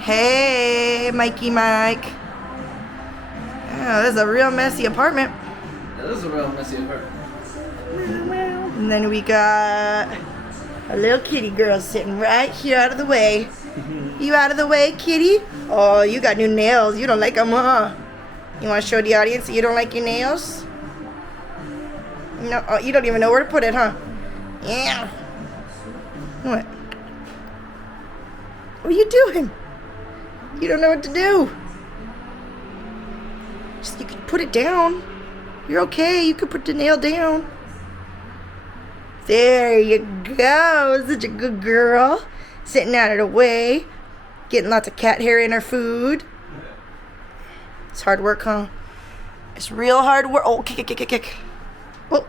Hey, Mikey Mike. Oh, this is a real messy apartment. That is a real messy apartment. And then we got a little kitty girl sitting right here out of the way. You out of the way, kitty? Oh, you got new nails. You don't like them, huh? You want to show the audience that you don't like your nails? No, oh, you don't even know where to put it, huh? Yeah. What? What are you doing? You don't know what to do. Just, you could put it down. You're okay. You could put the nail down. There you go. Such a good girl. Sitting out of the way. Getting lots of cat hair in her food. It's hard work, huh? It's real hard work. Oh, kick. Oh.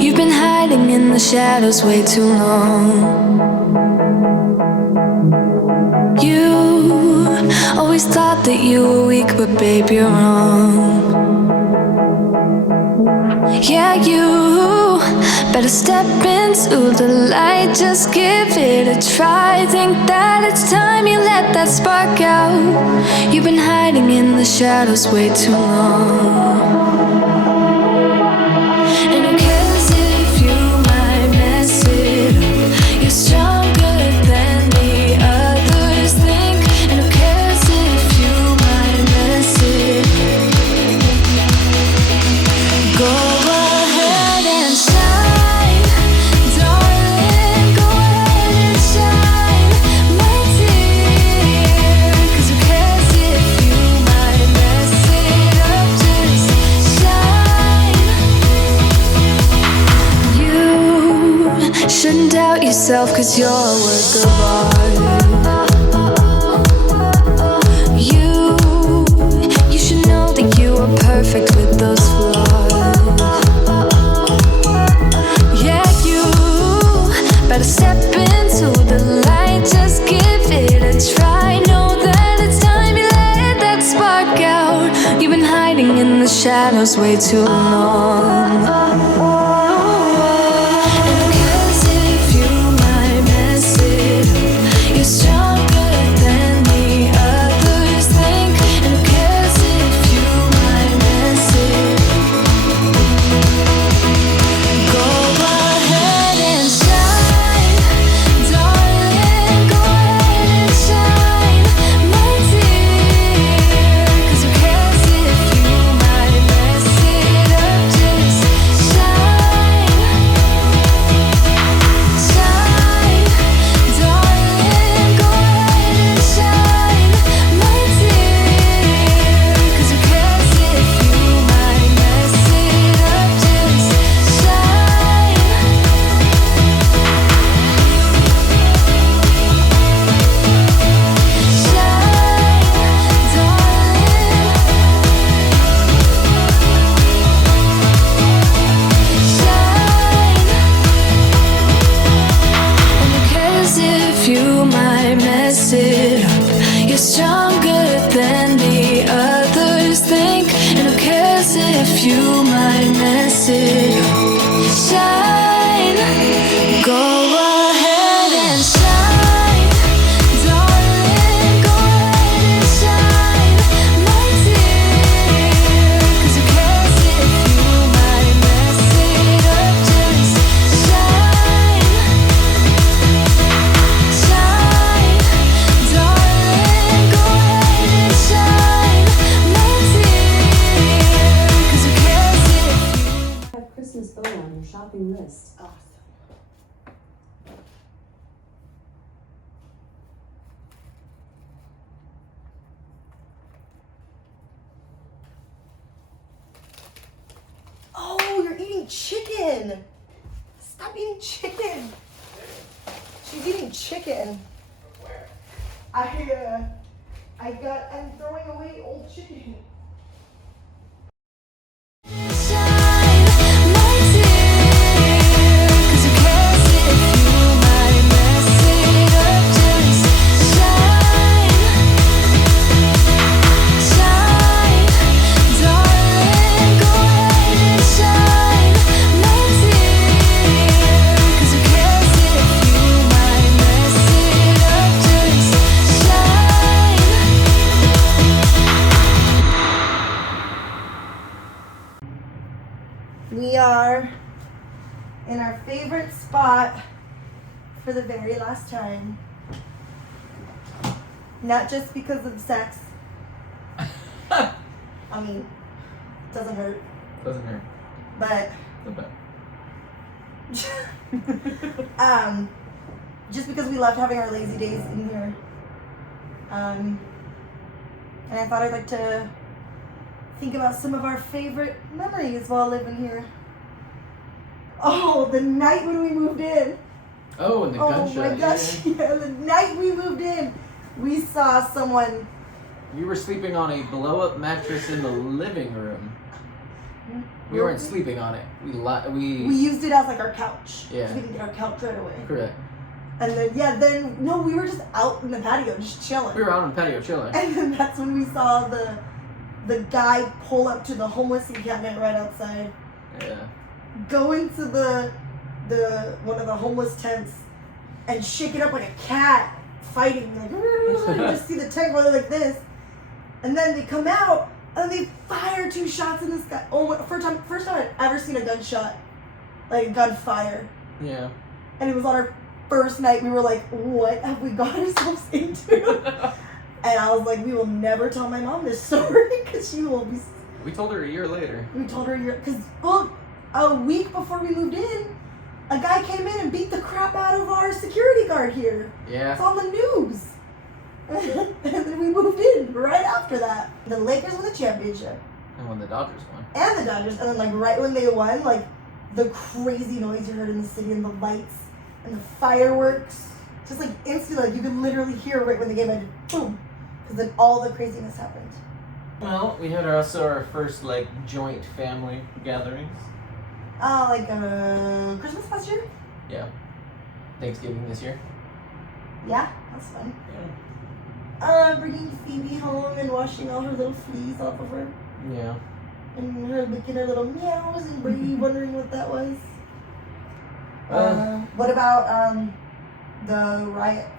You've been hiding in the shadows way too long. You always thought that you were weak, but babe, you're wrong. Yeah, you better step into the light, just give it a try. Think that it's time you let that spark out. You've been hiding in the shadows way too long. Shouldn't doubt yourself, cause you're a work of art. You should know that you are perfect with those flaws. Yeah, you better step into the light, just give it a try. Know that it's time you let that spark out. You've been hiding in the shadows way too long. You're stronger than the others think, and who cares if you might mess it up? Shine, go ahead and shine, darling, go ahead and shine, my dear. 'Cause who cares if you might mess it up? Just shine, shine, darling, go ahead and shine, my dear. 'Cause who cares if you Have Christmas Bow on your shopping list. Oh, you're eating chicken. Stop eating chicken. She's eating chicken. I'm throwing away old chicken. shine, my dear? 'Cause who cares if you spot for the very last time. Not just because of sex. I mean, it doesn't hurt. Doesn't hurt. But just because we loved having our lazy days in here. And I thought I'd like to think about some of our favorite memories while living here. Oh, the night when we moved in. Oh, and the gunshot. Oh my gosh, yeah, the night we moved in, we saw someone. We were sleeping on a blow-up mattress in the living room. We weren't sleeping on it. We used it as like our couch. Yeah. We didn't get our couch right away. Correct. And then we were just out in the patio, just chilling. We were out on the patio chilling. And then that's when we saw the guy pull up to the homeless encampment right outside. Yeah. Go into the one of the homeless tents and shake it up like a cat fighting. Like, you just see the tent going like this. And then they come out and they fire 2 shots in this guy. Oh, first time I'd ever seen a gunshot, like a gunfire. Yeah. And it was on our first night. We were like, what have we got ourselves into? And I was like, we will never tell my mom this story because she will be. We told her a year later. We told her because a week before we moved in, a guy came in and beat the crap out of our security guard here. Yeah. It's on the news. And then we moved in right after that. The Lakers won the championship. And when the Dodgers won. And the Dodgers. And then like right when they won, like the crazy noise you heard in the city and the lights and the fireworks. Just like instantly, like you could literally hear right when the game ended. Boom. Because then all the craziness happened. Well, we had also our first like joint family gatherings. Christmas last year? Yeah. Thanksgiving this year. Yeah, that's fun. Yeah. Bringing Phoebe home and washing all her little fleas off of her. Yeah. And her licking her little meows and Brady wondering what that was. What about the riots?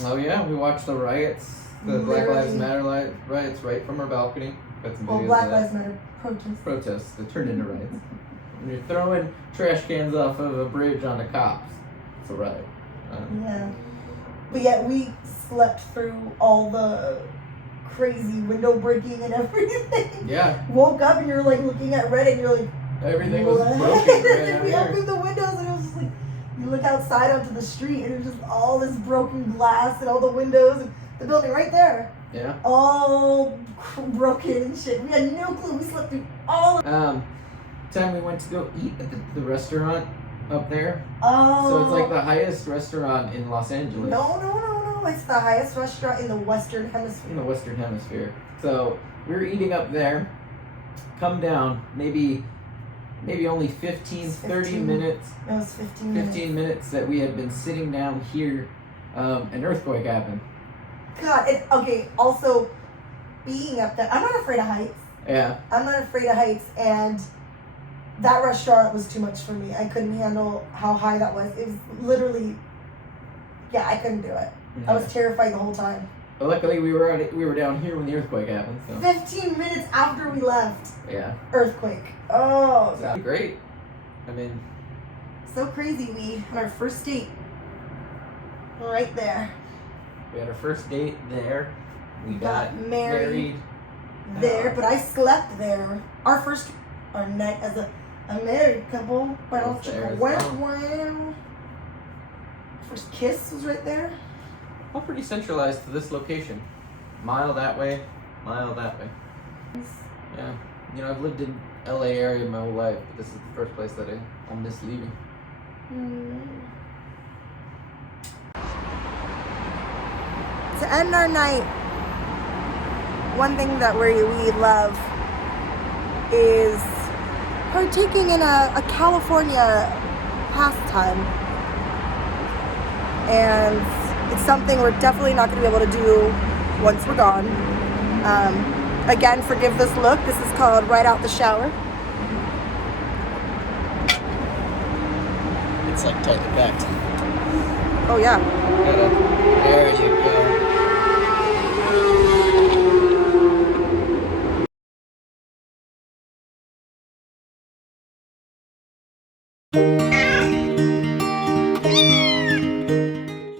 Oh yeah, we watched the riots, the Black Lives Literally. Matter riots right from our balcony. Got some Well, videos Black of that. Lives Matter protests. Protests that turned into riots. When you're throwing trash cans off of a bridge on the cops, it's a riot. Yeah. But yet we slept through all the crazy window breaking and everything. Yeah, Woke up and you're like looking at Reddit and you're like, everything was what? broken And right then out we here. opened the windows and it was just like, you look outside onto the street and it was just all this broken glass and all the windows and the building right there. Yeah. All broken and shit. We had no clue. We slept through all of Time we went to go eat at the restaurant up there. Oh. So it's like the highest restaurant in Los Angeles. No. It's the highest restaurant in the Western Hemisphere. In the Western Hemisphere. So we were eating up there. Come down, maybe only 15, 30 minutes. It was 15 minutes. 15 minutes that we had been sitting down here. An earthquake happened. God, okay, also, being up there, I'm not afraid of heights. Yeah. I'm not afraid of heights, and that restaurant was too much for me. I couldn't handle how high that was. It was literally, I couldn't do it. I was terrified the whole time. But luckily we were down here when the earthquake happened. So 15 minutes after we left, yeah. earthquake. Oh, So great. I mean, so crazy. We had our first date right there. we had our first date there. We got married there, but I slept there. Our night as a married couple. Was there as well. First kiss was right there. All pretty centralized to this location. Mile that way, mile that way. Yeah. You know, I've lived in LA area my whole life, but this is the first place that I'll miss leaving. To end our night, one thing that we love is partaking in a California pastime. And it's something we're definitely not going to be able to do once we're gone. Again, forgive this look. This is called Right Out the Shower. It's like tightly packed. Oh, yeah. There you go.